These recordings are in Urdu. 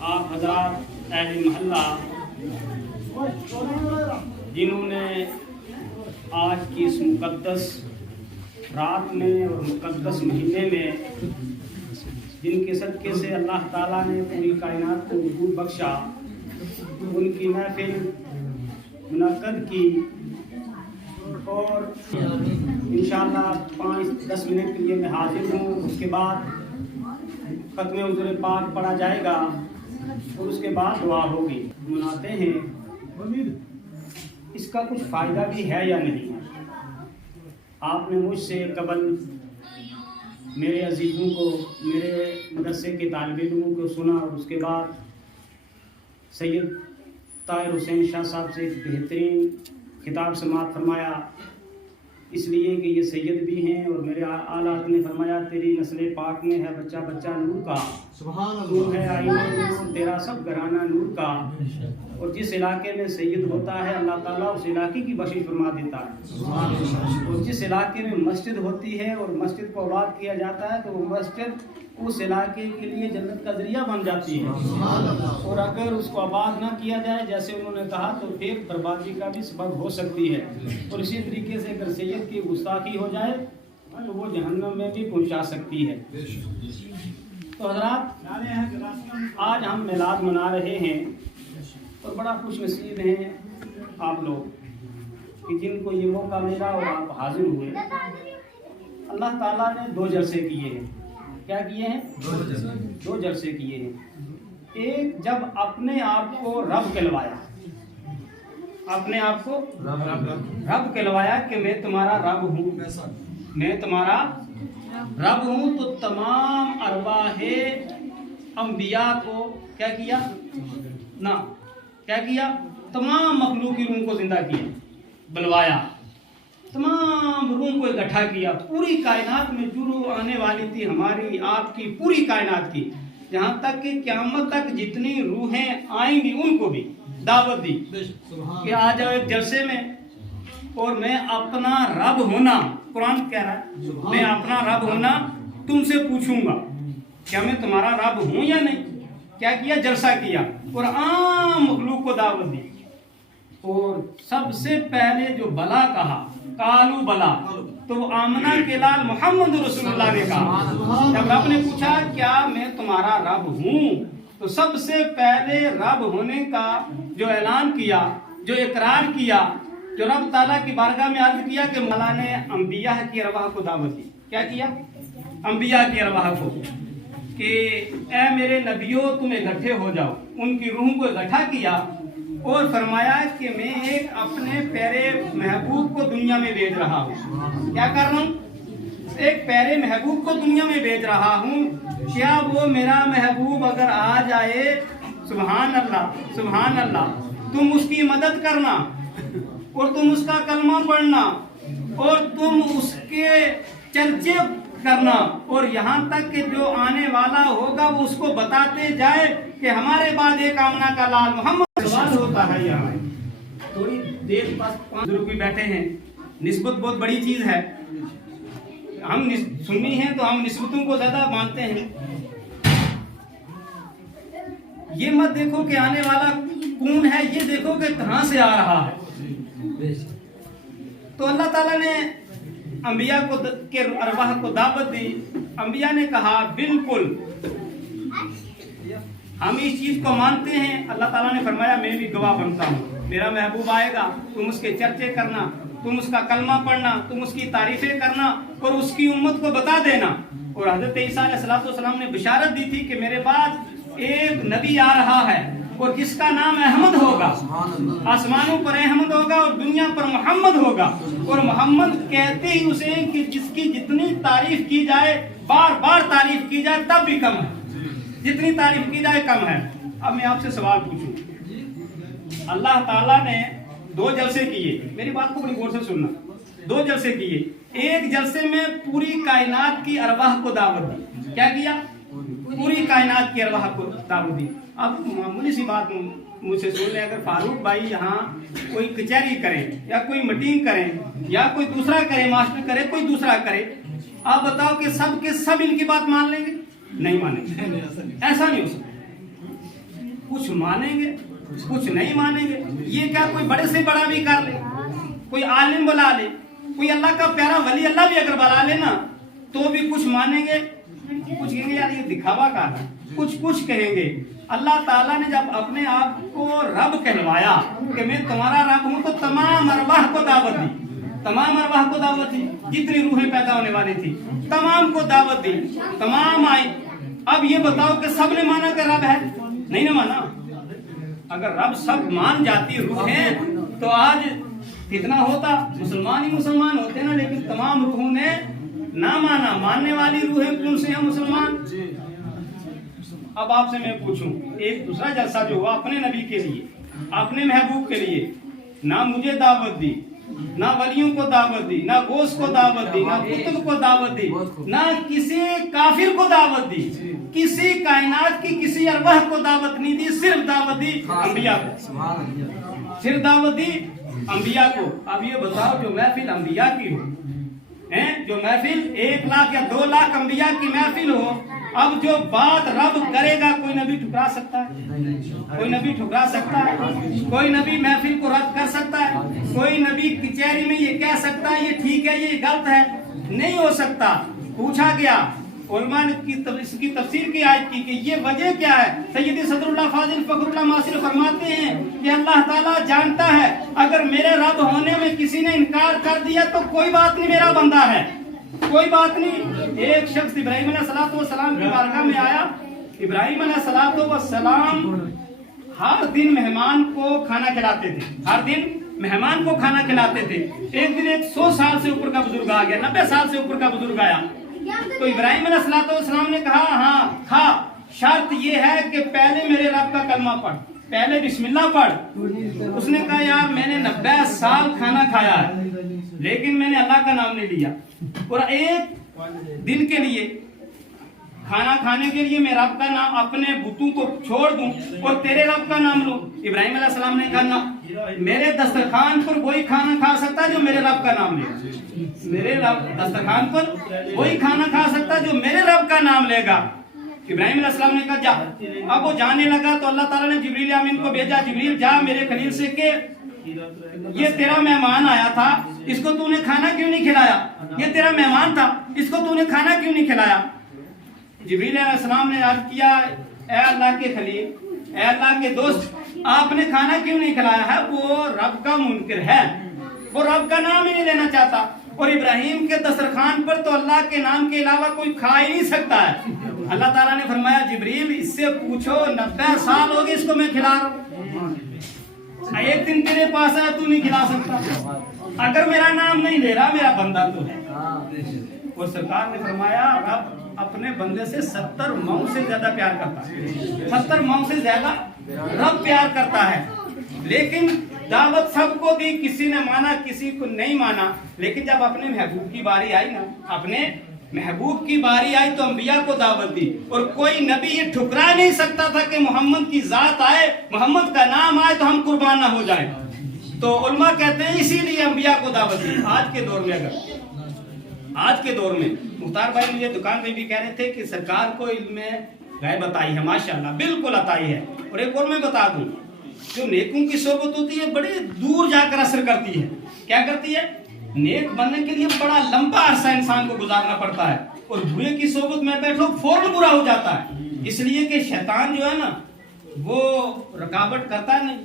آپ حضرات اہل محلہ جنہوں نے آج کی اس مقدس رات میں اور مقدس مہینے میں جن کے صدقے سے اللہ تعالیٰ نے پوری کائنات کو وجود بخشا، ان کی محفل منعقد کی اور انشاءاللہ 5-10 منٹ کے لیے میں حاضر ہوں۔ اس کے بعد ختم حضور پاک پڑھا جائے گا اور اس کے بعد دعا ہوگی۔ مناتے ہیں، اس کا کچھ فائدہ بھی ہے یا نہیں؟ آپ نے مجھ سے قبل میرے عزیزوں کو، میرے مدرسے کے طالب علموں کو سنا اور اس کے بعد سید طاہر حسین شاہ صاحب سے ایک بہترین خطاب سماعت فرمایا، اس لیے کہ یہ سید بھی ہیں اور میرے اعلیٰ حضرت نے فرمایا تیری نسل پاک میں ہے بچہ بچہ نور کا، تو ہے آئینہ نور، تیرا سب گھرانہ نور کا۔ اور جس علاقے میں سید ہوتا ہے اللہ تعالیٰ اس علاقے کی بخشش فرما دیتا ہے، اور جس علاقے میں مسجد ہوتی ہے اور مسجد کو آباد کیا جاتا ہے تو وہ مسجد اس علاقے کے لیے جنت کا ذریعہ بن جاتی ہے، اور اگر اس کو آباد نہ کیا جائے جیسے انہوں نے کہا تو پھر بربادی کا بھی سبب ہو سکتی ہے۔ اور اسی طریقے سے اگر سید کی گستاخی ہو جائے تو وہ جہنم میں بھی پہنچا سکتی ہے۔ تو حضرات، آج ہم میلاد منا رہے ہیں اور بڑا خوش نصیب ہیں آپ لوگ کہ جن کو یہ موقع ملا اور آپ حاضر ہوئے۔ اللہ تعالیٰ نے 2 جلسے کیے ہیں۔ کیا کیے ہیں؟ 2 جلسے کیے ہیں۔ ایک جب اپنے آپ کو رب کہلوایا، اپنے آپ کو رب کہلوایا کہ میں تمہارا رب ہوں، میں تمہارا رب ہوں، تو تمام ارواح انبیاء کو کیا کیا؟ کیا کیا؟ تمام مخلوق کی روح کو زندہ کیا، بلوایا، تمام روح کو اکٹھا کیا۔ پوری کائنات میں جو روح آنے والی تھی ہماری آپ کی پوری کائنات کی، جہاں تک کہ قیامت تک جتنی روحیں آئیں گی ان کو بھی دعوت دی کہ آ جاؤ ایک جلسے میں، اور میں اپنا رب ہونا، قرآن کہہ رہا ہے میں اپنا رب ہونا تم سے پوچھوں گا کیا میں تمہارا رب ہوں یا نہیں۔ کیا کیا؟ جلسہ کیا اور عام مخلوق کو دعوت دی۔ اور سب سے پہلے جو بلا کہا، قالو بلا، تو آمنہ کے لال محمد رسول اللہ نے کہا۔ جب رب نے پوچھا کیا میں تمہارا رب ہوں، تو سب سے پہلے رب ہونے کا جو اعلان کیا، جو اقرار کیا، جو رب تعالیٰ کی بارگاہ میں عرض کیا کہ مولا نے انبیاء کی ارواح کو دعوت دی۔ کیا کیا؟ انبیاء کی ارواح کو کہ اے میرے نبیوں تم اکٹھے ہو جاؤ، ان کی روح کو اکٹھا کیا اور فرمایا کہ میں ایک اپنے پیارے محبوب کو دنیا میں بھیج رہا ہوں۔ کیا کر رہا ہوں؟ ایک پیارے محبوب کو دنیا میں بھیج رہا ہوں، کیا وہ میرا محبوب اگر آ جائے، سبحان اللہ سبحان اللہ، تم اس کی مدد کرنا اور تم اس کا کلمہ پڑھنا اور تم اس کے چرچے کرنا، اور یہاں تک کہ جو آنے والا ہوگا وہ اس کو بتاتے جائے کہ ہمارے بعد ایک آمنہ کا لال محمد۔ سوال ہوتا ہے یہاں تھوڑی دیر پاس 5 بزرگ بھی بیٹھے ہیں، نسبت بہت بڑی چیز ہے، ہم سنی ہیں تو ہم نسبتوں کو زیادہ مانتے ہیں۔ یہ مت دیکھو کہ آنے والا کون ہے، یہ دیکھو کہ کہاں سے آ رہا ہے۔ تو اللہ تعالیٰ نے انبیاء کو کے ارواح کو دعوت دی۔ انبیاء نے کہا بالکل ہم اس چیز کو مانتے ہیں۔ اللہ تعالیٰ نے فرمایا میں بھی گواہ بنتا ہوں، میرا محبوب آئے گا، تم اس کے چرچے کرنا، تم اس کا کلمہ پڑھنا، تم اس کی تعریفیں کرنا اور اس کی امت کو بتا دینا۔ اور حضرت عیسیٰ علیہ السلام نے بشارت دی تھی کہ میرے بعد ایک نبی آ رہا ہے اور جس کا نام احمد ہوگا، آسمانوں پر احمد ہوگا اور دنیا پر محمد ہوگا۔ اور محمد کہتے ہی اسے کہ جس کی جتنی تعریف کی جائے، بار بار تعریف کی جائے تب بھی کم ہے، جتنی تعریف کی جائے کم ہے۔ اب میں آپ سے سوال پوچھوں، اللہ تعالیٰ نے 2 جلسے کیے، میری بات کو بڑی غور سے سننا، 2 جلسے کیے۔ ایک جلسے میں پوری کائنات کی ارواح کو دعوت دی۔ کیا کیا؟ پوری کائنات کی ارواح کو دعوت دی۔ اب معمولی سی بات مجھ سے سن لیں، اگر فاروق بھائی یہاں کوئی کچہری کریں یا کوئی میٹنگ کریں یا کوئی دوسرا کرے، ماسٹر کرے، کوئی دوسرا کرے، آپ بتاؤ کہ سب کے سب ان کی بات مان لیں گے؟ نہیں مانیں گے، ایسا نہیں ہو سکتا۔ مانیں گے کچھ نہیں مانیں گے. یہ کیا کوئی بڑے سے بڑا بھی کر لے, کوئی عالم بلا لے, کوئی اللہ کا پیارا ولی اللہ بھی اگر بلا لے نا تو بھی کچھ مانیں گے, کچھ کہیں گے یار یہ دکھاوا کا ہے, کچھ کہیں گے. اللہ تعالیٰ نے جب اپنے آپ کو رب کہلوایا کہ میں تمہارا رب ہوں تو تمام ارواح کو دعوت دی, تمام ارواح کو دعوت دی, جتنی روحیں پیدا ہونے والی تھی تمام کو دعوت دی, تمام آئی. اب یہ بتاؤ کہ سب نے مانا کہ رب ہے؟ نہیں نہ مانا. اگر رب سب مان جاتی روحیں تو آج کتنا ہوتا, مسلمان ہی مسلمان ہوتے نا, لیکن تمام روحوں نے نہ مانا. ماننے والی روحیں کون سے ہیں مسلمان. اب آپ سے میں پوچھوں, ایک دوسرا جلسہ جو ہوا اپنے نبی کے لیے, اپنے محبوب کے لیے, نہ مجھے دعوت دی, نہ ولیوں کو دعوت دی, نہ غوث کو دعوت دی, نہ قطب کو دعوت دی, نہ کسی کافر کو دعوت دی, کسی کائنات کی کسی ارواح کو دعوت نہیں دی, صرف دعوت دی انبیاء کو, صرف دعوت دی انبیاء کو. اب یہ بتاؤ جو محفل انبیاء کی ہو, جو محفل 1 لاکھ یا 2 لاکھ انبیاء کی محفل ہو, اب جو بات رب کرے گا کوئی نبی ٹھکرا سکتا ہے؟ کوئی نبی ٹھکرا سکتا ہے؟ کوئی نبی محفل کو رد کر سکتا ہے؟ کوئی نبی کچہری میں یہ کہہ سکتا ہے یہ ٹھیک ہے یہ غلط ہے؟ نہیں ہو سکتا. پوچھا گیا, علماء نے اس کی تفسیر کی آیت کی کہ یہ وجہ کیا ہے. سیدی صدر اللہ فاضل فخر اللہ ماسر فرماتے ہیں کہ اللہ تعالیٰ جانتا ہے اگر میرے رب ہونے میں کسی نے انکار کر دیا تو کوئی بات نہیں, میرا بندہ ہے, کوئی بات نہیں. ایک شخص ابراہیم علیہ السلام کی بارگاہ میں آیا. ابراہیم علیہ السلام ہر دن مہمان کو کھانا کھلاتے تھے, ہر دن مہمان کو کھانا کھلاتے تھے. ایک دن 100 سال سے اوپر کا بزرگ آ گیا, 90 سال سے اوپر کا بزرگ آیا. تو ابراہیم علیہ السلام نے کہا ہاں کھا, شرط یہ ہے کہ پہلے میرے رب کا کلمہ پڑھ, پہلے بسم اللہ پڑھ. اس نے کہا یار میں نے 90 سال کھانا کھایا ہے لیکن میں نے اللہ کا نام نہیں لیا, اور ایک دن کے لیے کھانا کھانے کے لیے میں رب کا نام اپنے بتوں کو چھوڑ دوں اور تیرے رب کا نام لوں. ابراہیم علیہ السلام نے کہا نا, میرے دسترخوان پر وہی کھانا کھا سکتا ہے جو میرے رب کا نام لے, میرے رب دسترخوان پر وہی کھانا کھا سکتا ہے جو میرے رب کا نام لے گا. ابراہیم علیہ السلام نے کہا جا. اب وہ جانے لگا تو اللہ تعالیٰ نے جبریل امین کو بھیجا, جبریل جا میرے خلیل سے کہ یہ تیرا مہمان آیا تھا, اس کو تو نے کھانا کیوں نہیں کھلایا, یہ تیرا مہمان تھا اس کو تو نے کھانا کیوں نہیں کھلایا. جبریل علیہ السلام نے عرض کیا اے اللہ کے خلیل, اے اللہ کے دوست, آپ نے کھانا کیوں نہیں کھلایا ہے؟ وہ رب کا منکر ہے, وہ رب کا نام ہی نہیں لینا چاہتا, اور ابراہیم کے دسترخوان پر تو اللہ کے نام کے علاوہ کوئی کھا ہی نہیں سکتا ہے. اللہ تعالیٰ نے فرمایا جبریل اس سے پوچھو 90 سال ہو گئے اس کو میں کھلا رہا ہوں, ایک دن تیرے پاس ہے تو نہیں کھلا سکتا, اگر میرا نام نہیں لے رہا میرا بندہ تو ہے. اور سرکار نے فرمایا رب اپنے بندے سے 70 ماؤں سے زیادہ پیار کرتا ہے, 70 ماؤں سے زیادہ رب پیار کرتا ہے. لیکن دعوت سب کو دی, کسی نے مانا کسی کو نہیں مانا. لیکن جب اپنے محبوب کی باری آئی نا, اپنے محبوب کی باری آئی تو انبیاء کو دعوت دی, اور کوئی نبی یہ ٹھکرا نہیں سکتا تھا کہ محمد کی ذات آئے, محمد کا نام آئے تو ہم قربان نہ ہو جائیں. تو علماء کہتے ہیں اسی لیے انبیاء کو دعوت دی. آج کے دور میں اگر آج کے دور میں مختار بھائی مجھے دکان پہ بھی کہہ رہے تھے کہ سرکار کو علم غیب عطائی ہے, ماشاءاللہ بالکل عطائی ہے. اور ایک اور میں بتا دوں, جو نیکوں کی صحبت ہوتی ہے بڑے دور جا کر اثر کرتی ہے. کیا کرتی ہے؟ نیک بننے کے لیے بڑا لمبا عرصہ انسان کو گزارنا پڑتا ہے, اور برے کی صحبت میں بیٹھو فوراً برا ہو جاتا ہے. اس لیے کہ شیطان جو ہے نا وہ رکاوٹ کرتا نہیں,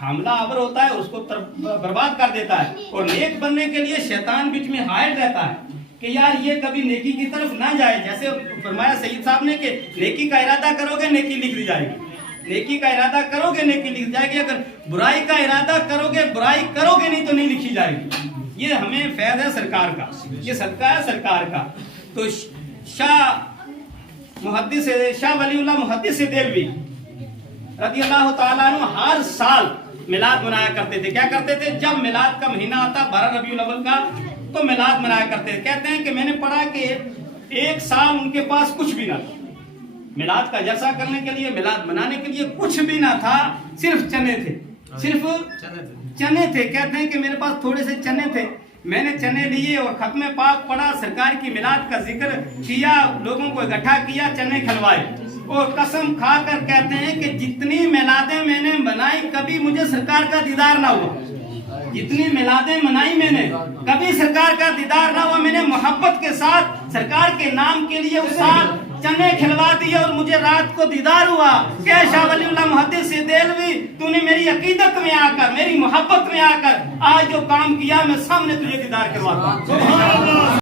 حاملہ آور ہوتا ہے, اس کو برباد کر دیتا ہے. اور نیک بننے کے لیے شیطان بیچ میں حائل رہتا ہے کہ یار یہ کبھی نیکی کی طرف نہ جائے. جیسے فرمایا سید صاحب نے کہ نیکی کا ارادہ کرو گے نیکی لکھ دی جائے گی, نیکی کا ارادہ کرو گے نیکی لکھ جائے گی, اگر برائی کا ارادہ کرو گے برائی کرو گے نہیں تو نہیں لکھی جائے گی. یہ ہمیں فیض ہے سرکار کا, یہ صدقہ ہے سرکار کا. تو شاہ ولی اللہ محدث دہلوی رضی اللہ تعالیٰ عنہ ہر سال میلاد منایا کرتے تھے. کیا کرتے تھے؟ جب میلاد کا مہینہ آتا 12 ربیع الاول کا تو میلاد منایا کرتے تھے. کہتے ہیں کہ میں نے پڑھا کہ ایک سال ان کے پاس کچھ بھی نہ تھا, میلاد کا جلسہ کرنے کے لیے میلاد منانے کے لیے کچھ بھی نہ تھا, صرف چنے تھے, صرف چنے تھے. کہتے ہیں کہ میرے پاس تھوڑے سے چنے تھے, میں نے چنے لیے اور ختم پاک پڑھا, سرکار کی میلاد کا ذکر کیا, لوگوں کو اکٹھا کیا, چنے کھلوائے, اور قسم کھا کر کہتے ہیں کہ جتنی میلاد میلادیں میں نے بنائی کبھی مجھے سرکار کا دیدار نہ ہوا. جتنی میلادیں منائی میں نے کبھی سرکار کا دیدار نہ ہوا. میں نے محبت کے ساتھ سرکار کے نام کے لیے اس سال چنے کھلوا دیے اور مجھے رات کو دیدار ہوا کہ شاہ ولی اللہ محدث دہلوی تو نے میری عقیدت میں آ کر میری محبت میں آ کر آج جو کام کیا میں سامنے تجھے دیدار کرواتا ہوں.